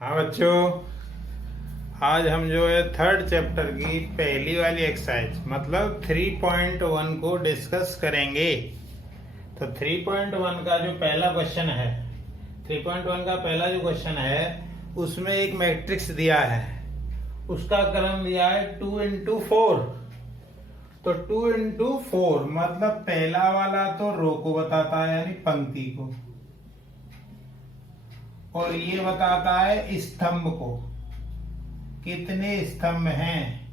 हाँ बच्चों, आज हम जो है थर्ड चैप्टर की पहली वाली एक्सरसाइज मतलब 3.1 को डिस्कस करेंगे। तो 3.1 का जो पहला क्वेश्चन है, 3.1 का पहला जो क्वेश्चन है उसमें एक मैट्रिक्स दिया है, उसका क्रम दिया है 2 into 4। तो 2 into 4 मतलब पहला वाला तो रो को बताता है यानी पंक्ति को, और ये बताता है स्तंभ को, कितने स्तंभ हैं।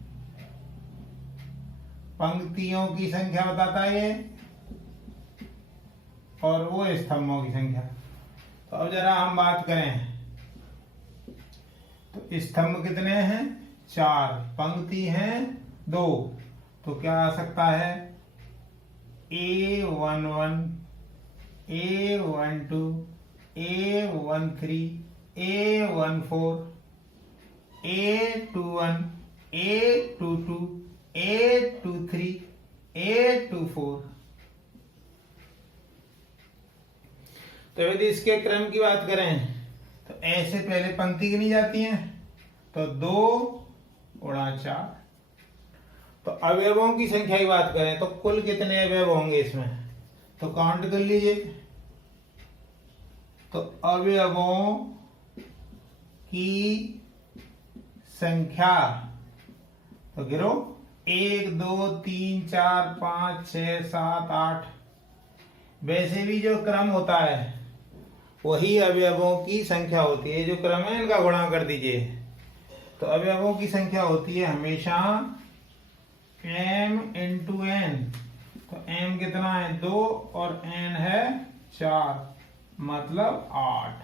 पंक्तियों की संख्या बताता है ये, और वो स्तंभों की संख्या। तो अब जरा हम बात करें, तो स्तंभ कितने हैं? 4, पंक्ति हैं 2। तो क्या आ सकता है? A11, A12, A13, A14, A21, A22, A23, A24। तो यदि इसके क्रम की बात करें तो ऐसे पहले पंक्ति गिनी जाती है, तो 2 × 4। तो अवयवों की संख्या की बात करें तो कुल कितने अवयव होंगे इसमें, तो काउंट कर लीजिए। तो अवयवों की संख्या, तो गिरो 1 2 3 4 5 6 7 8। वैसे भी जो क्रम होता है वही अवयवों की संख्या होती है। जो क्रम है इनका गुणा कर दीजिए। तो अवयवों की संख्या होती है हमेशा m × n। तो m कितना है? 2 और n है 4, मतलब 8।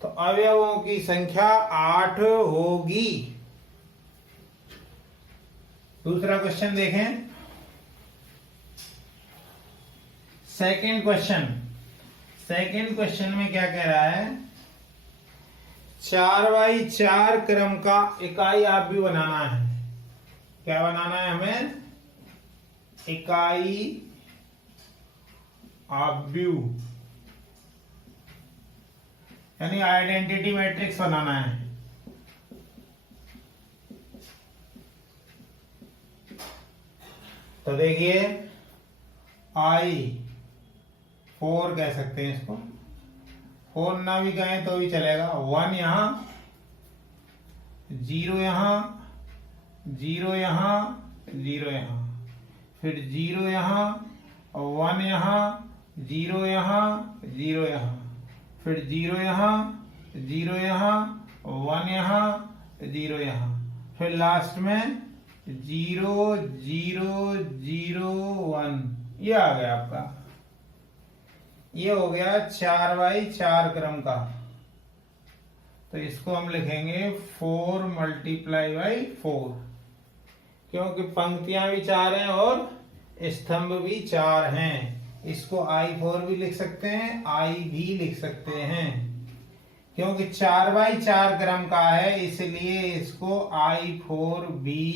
तो अवयवों की संख्या 8 होगी। दूसरा क्वेश्चन देखें, सेकंड क्वेश्चन में क्या कह रहा है? 4x4 क्रम का इकाई आप भी बनाना है। क्या बनाना है हमें? इकाई आव्यूह यानी आइडेंटिटी मैट्रिक्स बनाना है। तो देखिए I4 कह सकते हैं इसको, 4 ना भी कहें तो भी चलेगा। 1 यहां, 0 यहां, 0 यहां, 0 यहां, फिर 0 यहां, 1 यहां, 0 यहां, 0 यहां, फिर 0 यहां, 0 यहां, 1 यहां, 0 यहां, फिर लास्ट में 0 0 0 1। ये आ गया आपका, ये हो गया 4x4 क्रम का। तो इसको हम लिखेंगे 4 × 4, क्योंकि पंक्तियां भी 4 हैं और स्तंभ भी 4 हैं। इसको I4 भी लिख सकते हैं, I भी लिख सकते हैं। क्योंकि 4x4 क्रम का है इसलिए इसको I4 भी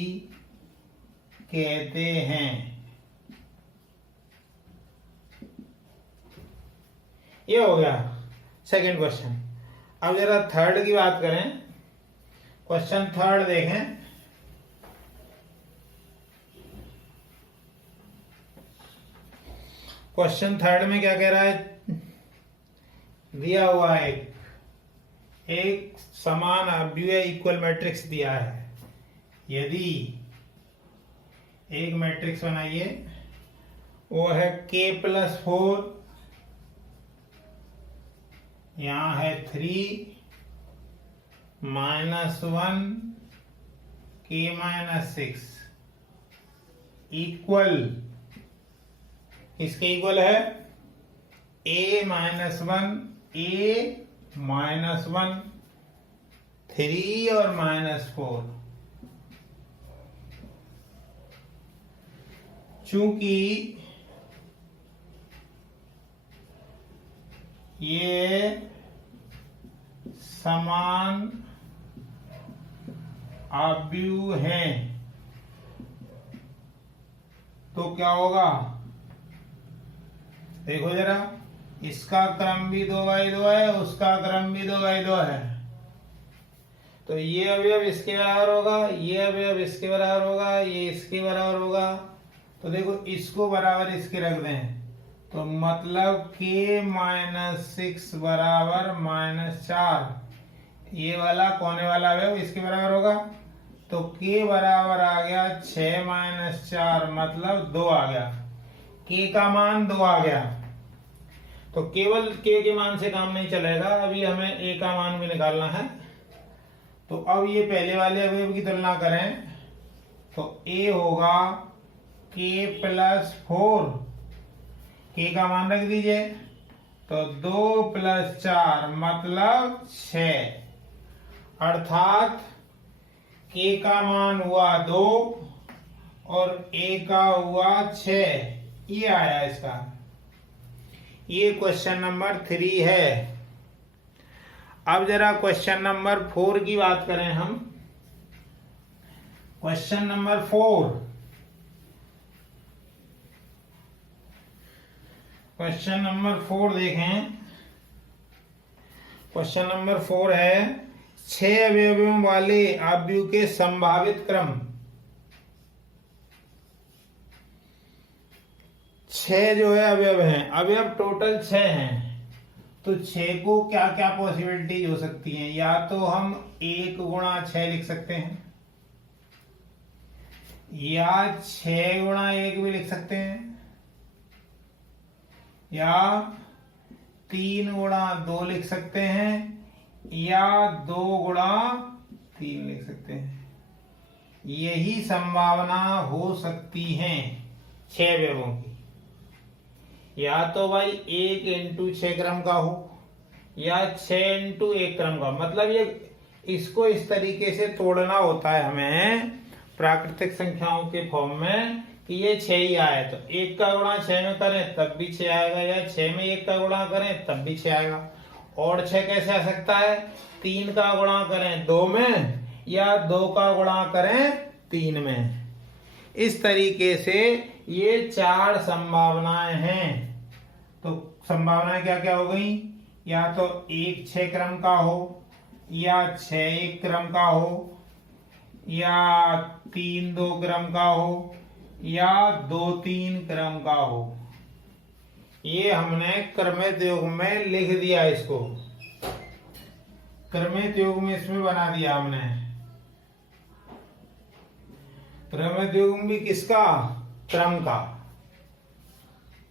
कहते हैं। ये हो गया सेकंड क्वेश्चन। अब जरा थर्ड की बात करें। क्वेश्चन थर्ड देखें। क्वेश्चन थर्ड में क्या कह रहा है? दिया हुआ है एक समान अव्यूह इक्वल मैट्रिक्स दिया है। यदि एक मैट्रिक्स बनाइए, वो है K+4, यहां है 3 -1 K-6 इक्वल, इसके इक्वल है A-1 A-1 3 और -4। चूंकि ये समान अव्यूह हैं तो क्या होगा? देखो जरा, इसका क्रम भी 2x2 है, उसका क्रम भी 2x2 है। तो ये अवयव इसके बराबर होगा, ये अवयव इसके बराबर होगा, ये इसके बराबर होगा। तो देखो इसको बराबर इसके रख दें तो मतलब k माइनस 6 बराबर -4। ये वाला कोने वाला अवयव इसके बराबर होगा। तो k बराबर आ गया 6 माइनस 4 मतलब 2 आ गया। k का मान 2 आ गया। तो केवल k के मान से काम नहीं चलेगा, अभी हमें a का मान भी निकालना है। तो अब ये पहले वाले अवयव की तुलना करें तो a होगा k प्लस 4, k का मान रख दीजिए तो 2 प्लस 4 मतलब 6, अर्थात k का मान हुआ 2 और a का हुआ 6। ये आया इसका। ये क्वेश्चन नंबर 3 है। अब जरा क्वेश्चन नंबर 4 की बात करें हम। क्वेश्चन नंबर 4, क्वेश्चन नंबर 4 देखें। क्वेश्चन नंबर 4 है 6 अवयवों वाले आव्यूह के संभावित क्रम। 6 जो है अवयव हैं, अवयव टोटल 6 हैं। तो 6 को क्या क्या पॉसिबिलिटीज हो सकती हैं? या तो हम 1 गुणा 6 लिख सकते हैं, या 6 गुणा 1 भी लिख सकते हैं, या 3 गुणा 2 लिख सकते हैं, या 2 गुणा 3 लिख सकते हैं। यही संभावना हो सकती है 6 अवयवों की। या तो भाई 1 इंटू 6 क्रम का हो, या 6 इंटू 1 क्रम का। मतलब ये इसको इस तरीके से तोड़ना होता है हमें प्राकृतिक संख्याओं के फॉर्म में कि ये 6 ही आए तो 1 का गुणा 6 में करें तब भी 6 आएगा, या 6 में 1 का गुणा करें तब भी 6 आएगा। और 6 कैसे आ सकता है? 3 का गुणा करें 2 में, या 2 का गुणा करें 3 में। इस तरीके से ये 4 संभावनाएं हैं। तो संभावनाएं क्या क्या हो गई? या तो 1 6 क्रम का हो, या 6 1 क्रम का हो, या 3 2 क्रम का हो, या 2 3 क्रम का हो। ये हमने क्रमित योग में लिख दिया, इसको क्रमित योग में इसमें बना दिया हमने। क्रमित योग भी किसका? क्रम का।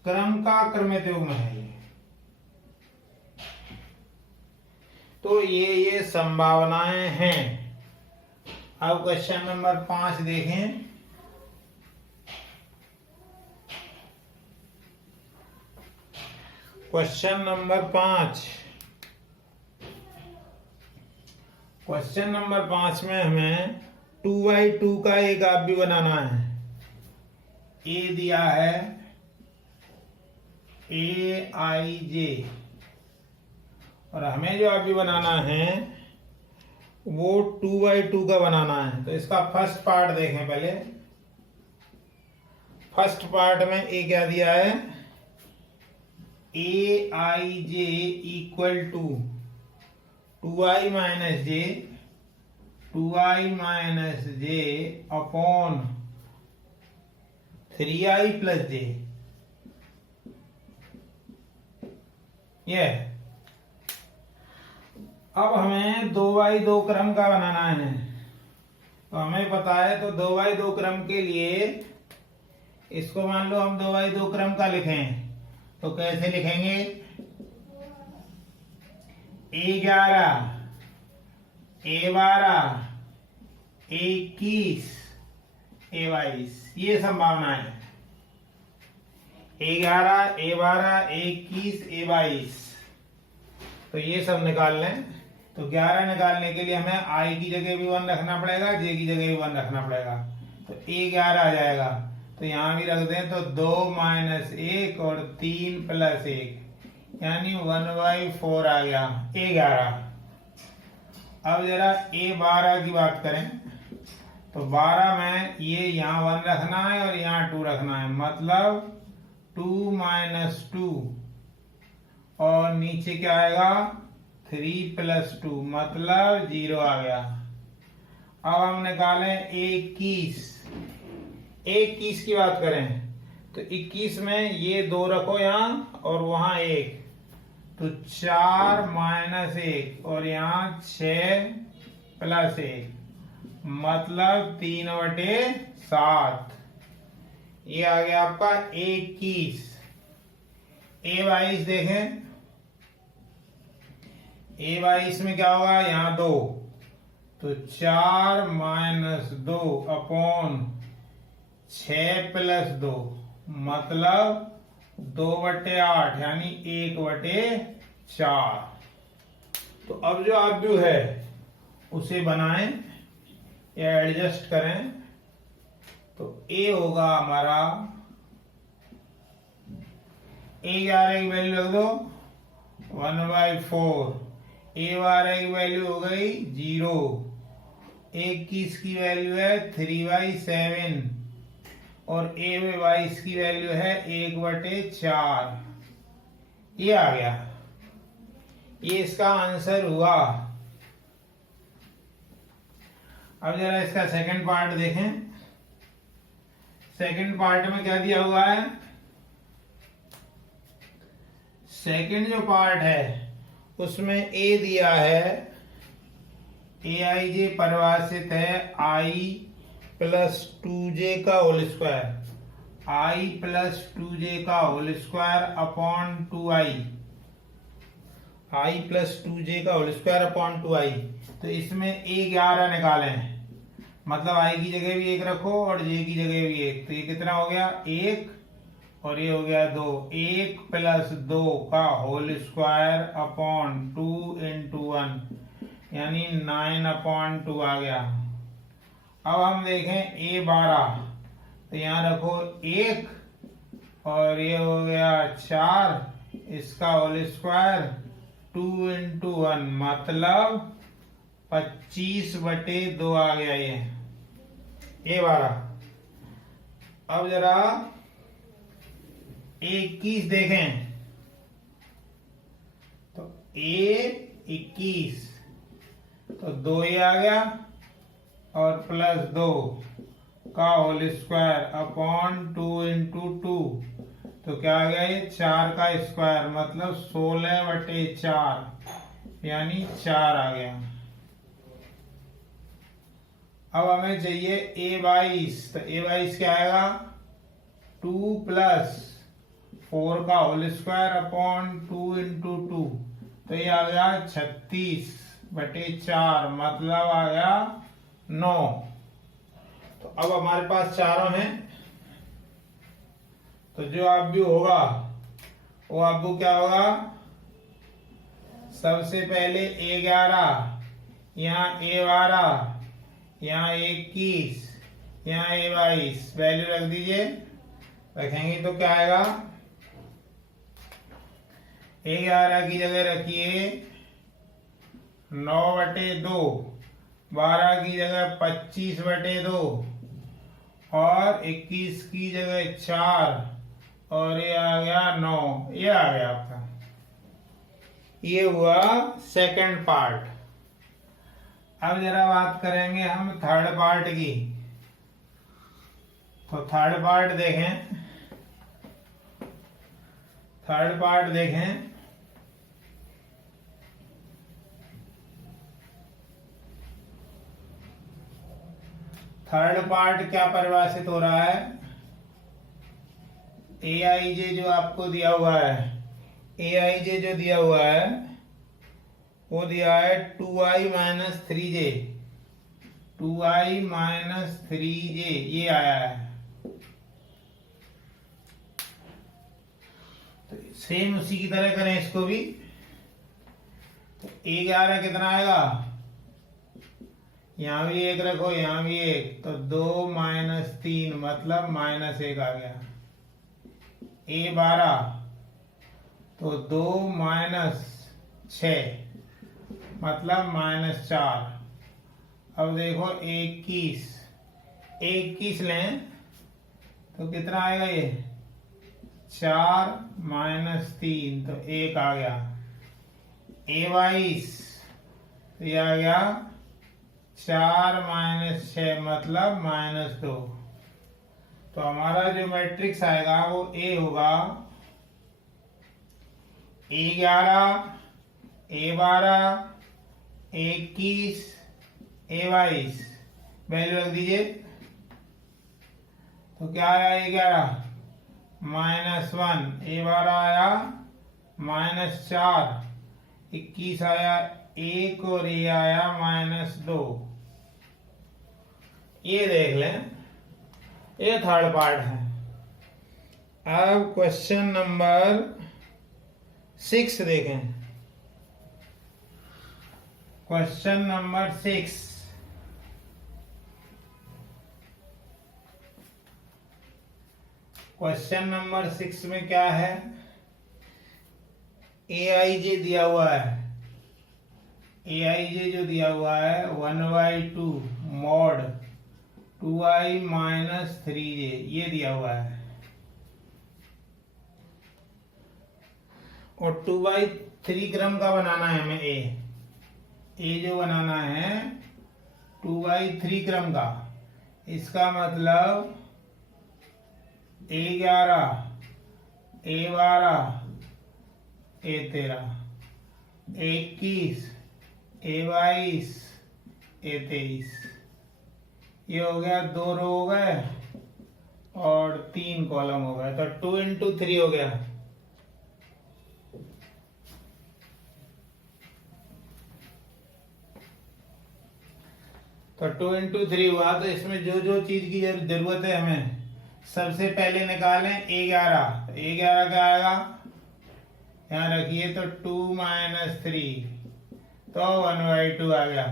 क्रम का क्रमित योग में है ये। तो ये संभावनाएं हैं। अब क्वेश्चन नंबर 5 देखें। क्वेश्चन नंबर 5, क्वेश्चन नंबर 5 में हमें 2/2 का एक आव्यूह बनाना है। ए दिया है aij, और हमें जो आव्यूह बनाना है वो 2/2 का बनाना है। तो इसका फर्स्ट पार्ट देखें पहले। फर्स्ट पार्ट में ए क्या दिया है? aij equal to 2i minus J upon 3i plus J. ये अब हमें 2/2 क्रम का बनाना है। तो हमें पता है, तो 2/2 क्रम के लिए इसको मान लो हम 2/2 क्रम का लिखें तो कैसे लिखेंगे? A11 A12 A21 A22, ये संभावना है। A11 A12 A21 A22, तो ये सब निकाल लें। तो 11 निकालने के लिए हमें I की जगह भी 1 रखना पड़ेगा, J की जगह भी 1 रखना पड़ेगा। तो A11 आ जाएगा, तो यहां भी रख दें तो 2 माइनस 1 और 3 प्लस 1 यानी 1/4 आ गया A11। अब जरा A12 की बात करें तो 12 में ये यहाँ 1 रखना है और यहाँ 2 रखना है, मतलब 2 माइनस 2 और नीचे क्या आएगा? 3 प्लस 2 मतलब 0 आ गया। अब हम निकालें 21। 21 की बात करें तो 21 में ये 2 रखो यहाँ और वहां 1, तो 4 माइनस 1 और यहाँ 6 प्लस 1 मतलब 3/7। ये आ गया आपका 21। A22 देखें, A22 में क्या होगा, यहाँ 2, तो 4 माइनस 2 अपॉन 6 प्लस 2 मतलब 2/8 यानी 1/4। तो अब जो आव्यूह है उसे बनाएं या एडजस्ट करें। तो ए होगा हमारा, ए 11 की वैल्यू रख दो 1/4, ए 12 की वैल्यू हो गई 0, 21 की वैल्यू है 3/7 और ए 22 की वैल्यू है 1/4। ये आ गया, ये इसका आंसर हुआ। अब जरा इसका सेकंड पार्ट देखें। सेकंड पार्ट में क्या दिया हुआ है, सेकंड जो पार्ट है उसमें ए दिया है, AIJ परिभाषित है I प्लस 2J का whole square, I plus 2J का whole square upon 2I, I plus 2J का होल स्क्वायर अपॉन 2I। तो इसमें A11 निकालें, मतलब I की जगह भी 1 रखो और J की जगह भी 1, तो ये कितना हो गया 1 और ये हो गया 2, 1 प्लस 2 का होल स्क्वायर अपॉन 2 इंटू 1 यानी 9/2 आ गया। अब हम देखें A12, तो यहाँ रखो 1 और ये हो गया 4, इसका होल स्क्वायर 2 इंटू 1 मतलब 25/2 आ गया ये A12। अब जरा A21 देखें, तो A21 तो 2 ही आ गया और प्लस 2 का होल स्क्वायर अपॉन 2 इंटू 2, तो क्या आ गया ये 4 का स्क्वायर मतलब 16/4 यानी 4 आ गया। अब हमें चाहिए A22, तो A22 क्या आएगा 2 प्लस 4 का होल स्क्वायर अपॉन 2 इंटू 2, तो ये आ गया 36/4 मतलब आ गया 9। तो अब हमारे पास चारों हैं, तो जो आव्यूह होगा वो आव्यूह क्या होगा, सबसे पहले A11, यहाँ A12, यहाँ 21, यहाँ A22 वैल्यू रख दीजिए। रखेंगे तो क्या आएगा, A11 की जगह रखिए 9/2, 12 की जगह 25/2 और 21 की जगह 4 और ये आ गया 9। ये आ गया आपका, ये हुआ सेकंड पार्ट। अब जरा बात करेंगे हम थर्ड पार्ट की। तो थर्ड पार्ट देखें, थर्ड पार्ट देखें, थर्ड पार्ट क्या परिभाषित हो रहा है, AIJ जो आपको दिया हुआ है, AIJ जो दिया हुआ है वो दिया है 2I minus 3J, 2I minus 3J ये आया है। तो सेम उसी की तरह करें इसको भी। तो A11 कितना आएगा, यहां भी 1 रखो, यहां भी 1, तो 2 माइनस 3 मतलब -1 आ गया। A12 तो 2 माइनस 6 मतलब -4। अब देखो 21 लें तो कितना आएगा, ये 4 माइनस 3 तो 1 आ गया। A22 तो ये आ गया 4 माइनस 6 मतलब -2। तो हमारा जो मैट्रिक्स आएगा वो ए होगा A11, A12, A21, A22। Value रख दीजिए। तो क्या आया A11 -1, A12 आया -4, 21 आया 1 और ये आया -2। ये देख लें, ये थर्ड पार्ट है। अब क्वेश्चन नंबर 6 देखें। Question number 6। क्वेश्चन नंबर 6 में क्या है? AIJ दिया हुआ है। AIJ जो दिया हुआ है 1/2 मॉड 2i - 3j, ये दिया हुआ है। और 2/3 क्रम का बनाना है हमें। ए जो बनाना है 2/3 क्रम का। इसका मतलब A11, A12, A13, A21, A22, A23। ये हो गया 2 रो हो गए और 3 कॉलम हो गए। तो 2 × 3 हो गया। तो 2 × 3 हुआ। तो इसमें जो जो चीज की जरूरत है हमें, सबसे पहले निकालें A11। A11 क्या आएगा? यहाँ रखिए। तो 2 - 3 तो 1/2 आ गया।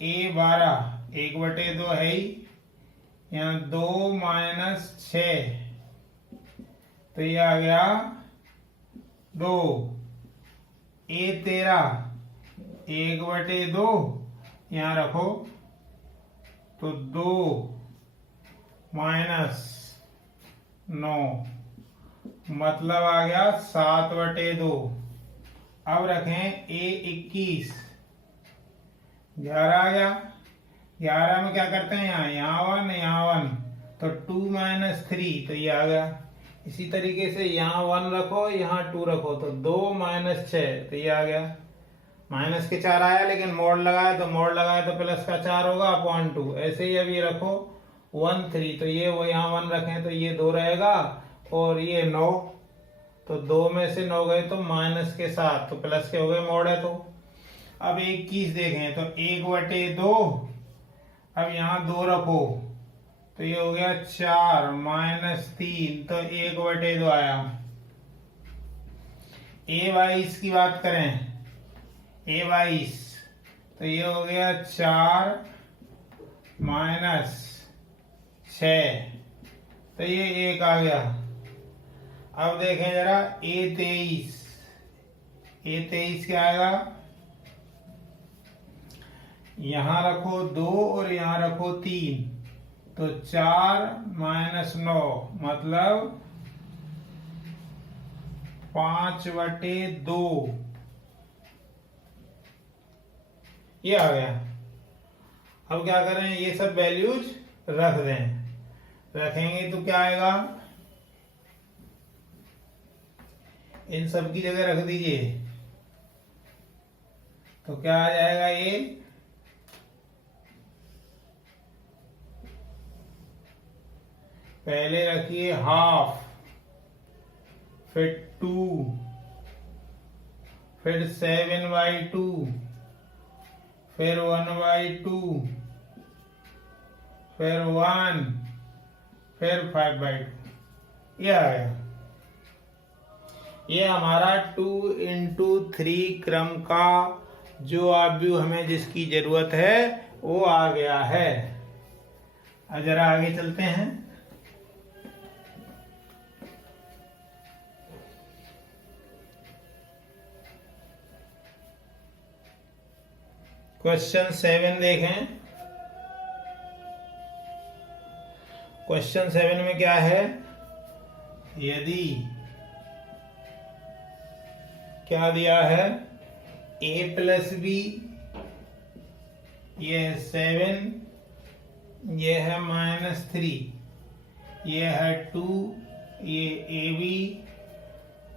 A12 1/2 है ही। यहाँ 2 - 6 तो ये आ गया 2। A13 1/2 यहाँ रखो तो 2 - 9 मतलब आ गया 7/2। अब रखें A21 11 आ गया। 11 में क्या करते हैं? यहाँ 1 यहाँ 1 तो 2 - 3 तो ये आ गया। इसी तरीके से यहाँ 1 रखो यहाँ 2 रखो तो 2 - 6 तो ये आ गया। माइनस के 4 आया, लेकिन मोड़ लगाया तो प्लस का 4 होगा अपॉन 2। ऐसे ही अब ये रखो 1 3 तो ये वो यहाँ 1 रखें तो ये 2 रहेगा और ये 9 तो 2 में से 9 गए तो माइनस के 7 तो प्लस के हो गए, मोड़ है तो। अब 21 देखें तो 1/2। अब यहाँ 2 रखो तो ये हो गया 4 - 3 तो 1/2 आया। A22 की बात करें, A22 तो ये हो गया 4 - 6 तो ये 1 आ गया। अब देखें जरा A23। A23 क्या आएगा? यहां रखो 2 और यहां रखो 3 तो 4 - 9 मतलब 5/2 ये आ गया। अब क्या करें? ये सब वैल्यूज रख दें। रखेंगे तो क्या आएगा? इन सब की जगह रख दीजिए तो क्या आ जाएगा? ये पहले रखिए हाफ, फिर 2, फिर 7/2, फिर 1/2, फिर 1, फिर 5/2 ये आ गया। ये हमारा 2 × 3 क्रम का जो आव्यूह हमें जिसकी जरूरत है वो आ गया है। अब जरा आगे चलते हैं। क्वेश्चन 7 देखें। क्वेश्चन 7 में क्या है? यदि क्या दिया है? A + B ये है 7, ये है -3, ये है 2, ये AB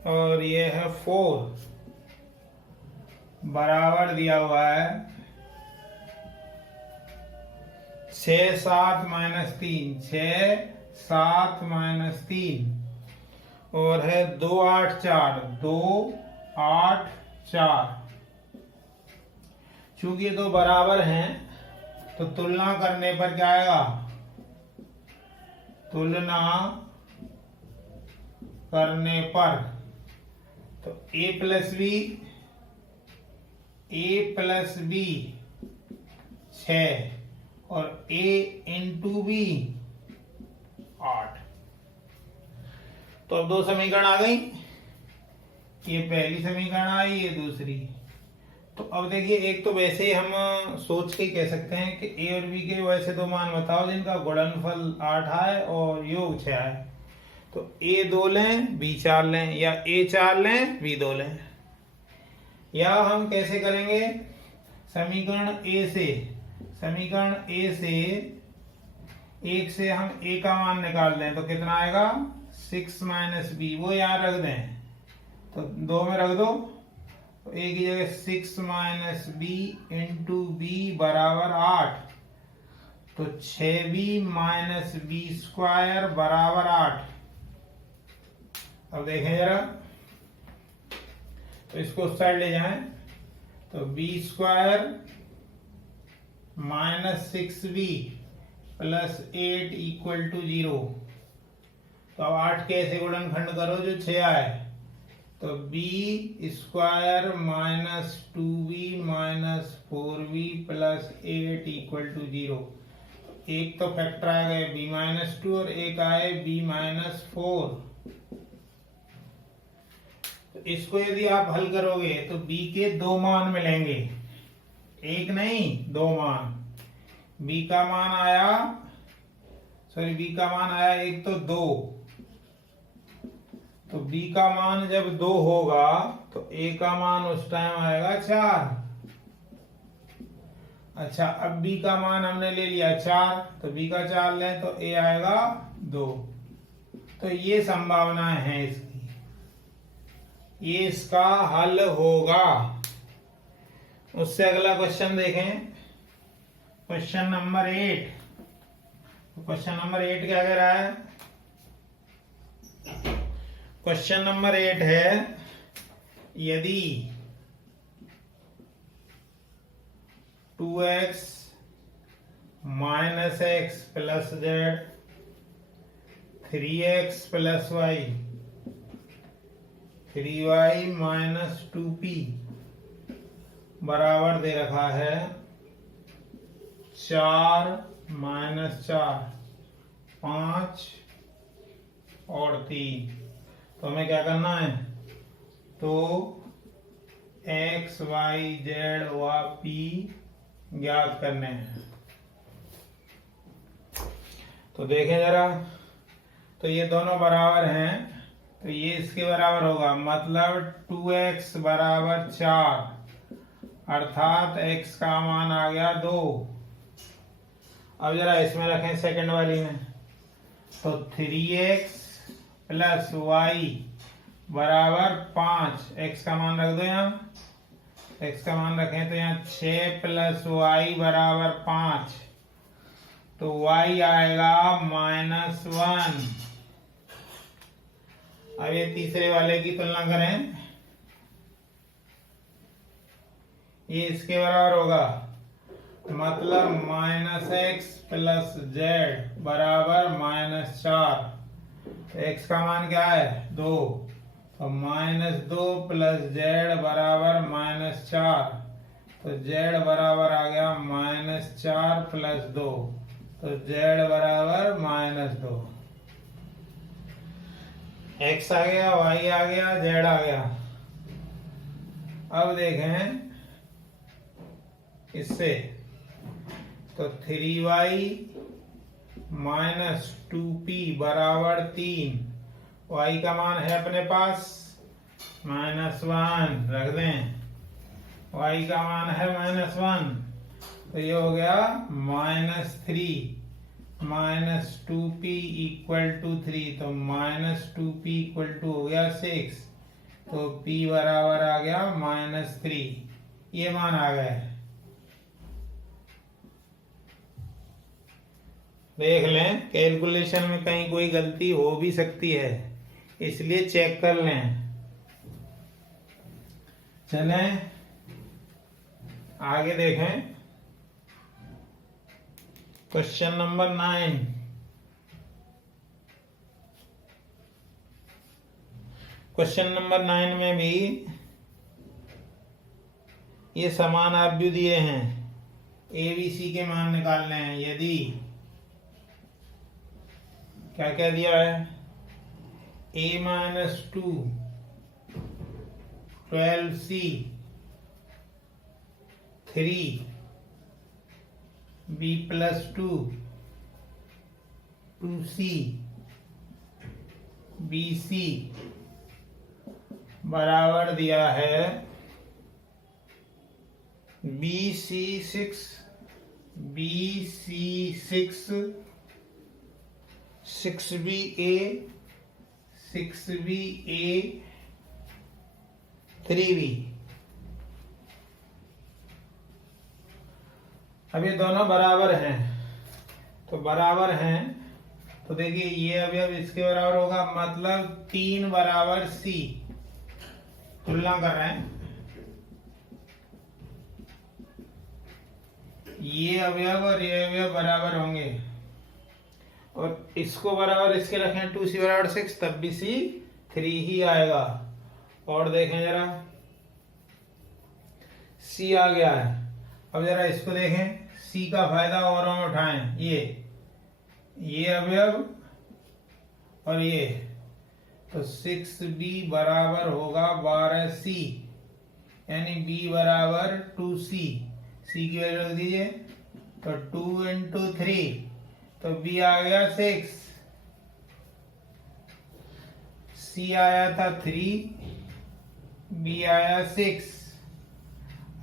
और ये है 4 बराबर दिया हुआ है 6 7 -3, 6 7 -3 और है 2 8 4, 2 8 4। चूंकि ये दो बराबर हैं तो तुलना करने पर क्या आएगा, तुलना करने पर तो a प्लस बी 6 और a इंटू बी 8। तो अब दो समीकरण आ गई, ये पहली समीकरण आई, ये दूसरी। तो अब देखिए, एक तो वैसे ही हम सोच के कह सकते हैं कि a और b के वैसे दो मान बताओ जिनका गुणनफल 8 आए और योग 6 आए। तो a 2 लें, b 4 लें, या a 4 लें, b 2 लें। या हम कैसे करेंगे, समीकरण a से एक से हम a का मान निकाल दें तो कितना आएगा, 6 - b, वो यहाँ रख दें तो 2 में रख दो, तो a की जगह 6 - b इंटू b बराबर 8, तो 6b - b² बराबर 8। अब देखें जरा, तो इसको उस साइड ले जाएं तो b² - 6b + 8 = 0। तो अब 8 के ऐसे गुणनखंड करो जो 6 आए, तो b² - 2b - 4b + 8 = 0। एक तो फैक्टर आ गए b - 2 और एक आए b - 4। तो इसको यदि आप हल करोगे तो b के दो मान मिलेंगे, एक नहीं दो मान। b का मान आया एक तो 2, तो b का मान जब 2 होगा तो a का मान उस टाइम आएगा 4। अच्छा, अब b का मान हमने ले लिया 4, तो b का 4 लें तो a आएगा 2। तो ये संभावनाएं हैं इसकी, ये इसका हल होगा। उससे अगला क्वेश्चन देखें, क्वेश्चन नंबर 8। क्वेश्चन नंबर 8 क्या कह रहा है, क्वेश्चन नंबर 8 है, यदि 2x - x + z 3x + y 3y - 2p बराबर दे रखा है 4 - 4 5 और 3। तो हमें क्या करना है, तो x y z व p ज्ञात करने हैं। तो देखें जरा, तो ये दोनों बराबर हैं तो ये इसके बराबर होगा, मतलब 2x बराबर 4, अर्थात x का मान आ गया 2। अब जरा इसमें रखें सेकंड वाली में, तो 3x + y बराबर 5, x का मान रख दो यहाँ, x का मान रखें तो यहाँ 6 + y बराबर 5, तो y आएगा -1। अब ये तीसरे वाले की तुलना करें, ये इसके बराबर होगा, मतलब -x + z बराबर -4। तो x का मान क्या है 2, तो -2 + z बराबर -4, तो z बराबर आ गया -4 + 2, तो z बराबर -2। x आ गया, y आ गया, z आ गया। अब देखें इससे, तो 3y - 2p बराबर 3, y का मान है अपने पास -1, रख दें, y का मान है -1, तो ये हो गया -3 -2p = 3, तो -2p = हो गया 6, तो p बराबर आ गया -3। ये मान आ गया है। देख लें, कैलकुलेशन में कहीं कोई गलती हो भी सकती है, इसलिए चेक कर लें। चलें आगे देखें। Question number 9। क्वेश्चन नंबर 9 में भी ये समान आव्यूह दिए हैं, ए बी सी के मान निकालने हैं। यदि क्या क्या दिया है, a-2 12c 3 b+2 2c bc बराबर दिया है bc6 6ba 3b। अब ये दोनों बराबर हैं, तो बराबर हैं तो देखिए ये अवयव इसके बराबर होगा, मतलब 3 बराबर c। तुलना कर रहे हैं, ये अवयव और ये अवयव बराबर होंगे, और इसको बराबर इसके रखें 2c = 6, तब भी c 3 ही आएगा। और देखें जरा, c आ गया है। अब जरा इसको देखें, c का फायदा और हम उठाएं। ये अवयव और ये, तो 6b बराबर होगा 12c, यानी b बराबर 2c। c की वैल्यू रख दीजिए, तो 2 × 3, तो b आ गया 6, c आया था 3, b आया 6।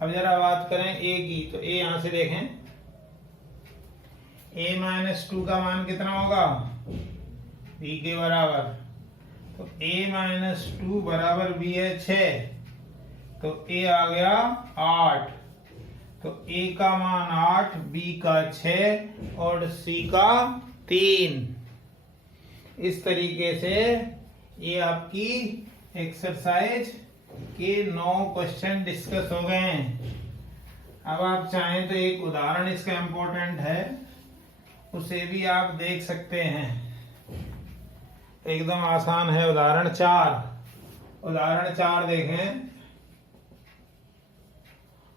अब जरा बात करें a की, तो a यहां से देखें, a-2 का मान कितना होगा, b के बराबर, तो a-2 बराबर b है 6, तो a आ गया 8, तो a का मान 8, b का 6 और c का 3। इस तरीके से ये आपकी एक्सरसाइज के 9 क्वेश्चन डिस्कस हो गए हैं। अब आप चाहें तो एक उदाहरण इसका इम्पोर्टेंट है, उसे भी आप देख सकते हैं, एकदम आसान है। उदाहरण 4 देखें।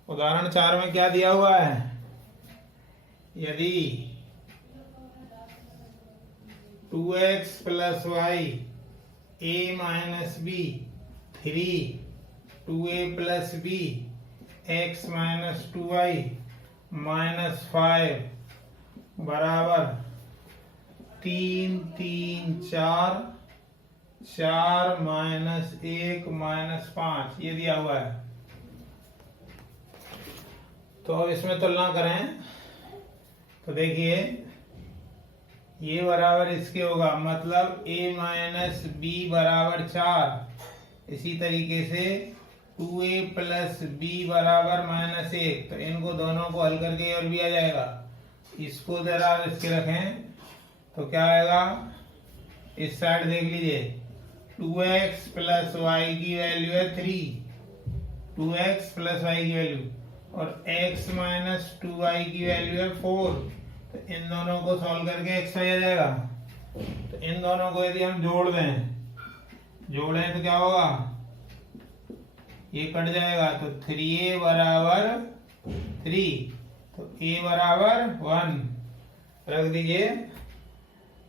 उदाहरण 4 में क्या दिया हुआ है, यदि 2x + y a-b 3 2a + b x - 2y -5 बराबर 3 3 4 4 - 1 -5, ये दिया हुआ है। तो अब इसमें तुलना करें, तो देखिए ये बराबर इसके होगा, मतलब a - b बराबर 4। इसी तरीके से 2a + b बराबर -1, तो इनको दोनों को हल करके और भी आ जाएगा। इसको जरा इसके रखें, तो क्या आएगा, इस साइड देख लीजिए, 2x + y की वैल्यू है 3, 2x + y की वैल्यू, और x - 2y की वैल्यू है 4। तो इन दोनों को सॉल्व करके x आ जाएगा। तो इन दोनों को यदि हम जोड़ें तो क्या होगा, ये कट जाएगा, तो 3a बराबर 3, तो a बराबर 1 रख दीजिए,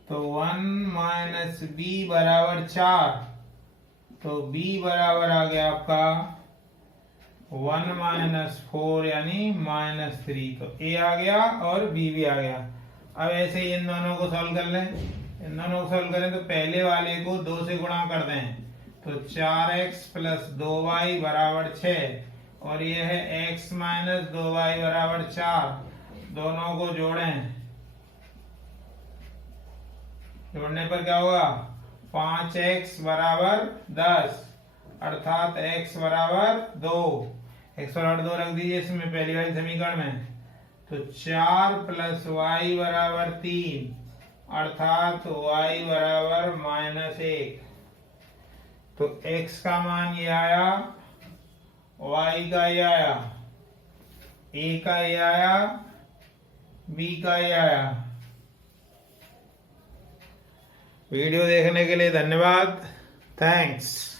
तो 1 - b बराबर 4, तो b बराबर आ गया आपका 1 - 4 यानी -3, तो a आ गया और b भी आ गया। अब ऐसे ही इन दोनों को सॉल्व कर लें। इन दोनों को सॉल्व करें तो पहले वाले को 2 से गुणा कर दें, तो 4x + 2y बराबर 6, और ये है x - 2y बराबर 4, दोनों को जोड़ें, जोड़ने पर क्या होगा 5x बराबर 10 अर्थात x बराबर 2। x बराबर 2 रख दीजिए इसमें पहली वाली समीकरण में, तो 4 प्लस y बराबर 3 अर्थात y बराबर -1। तो x का मान ये आया, y का ये आया, a का ये आया, b का ये आया। वीडियो देखने के लिए धन्यवाद। थैंक्स।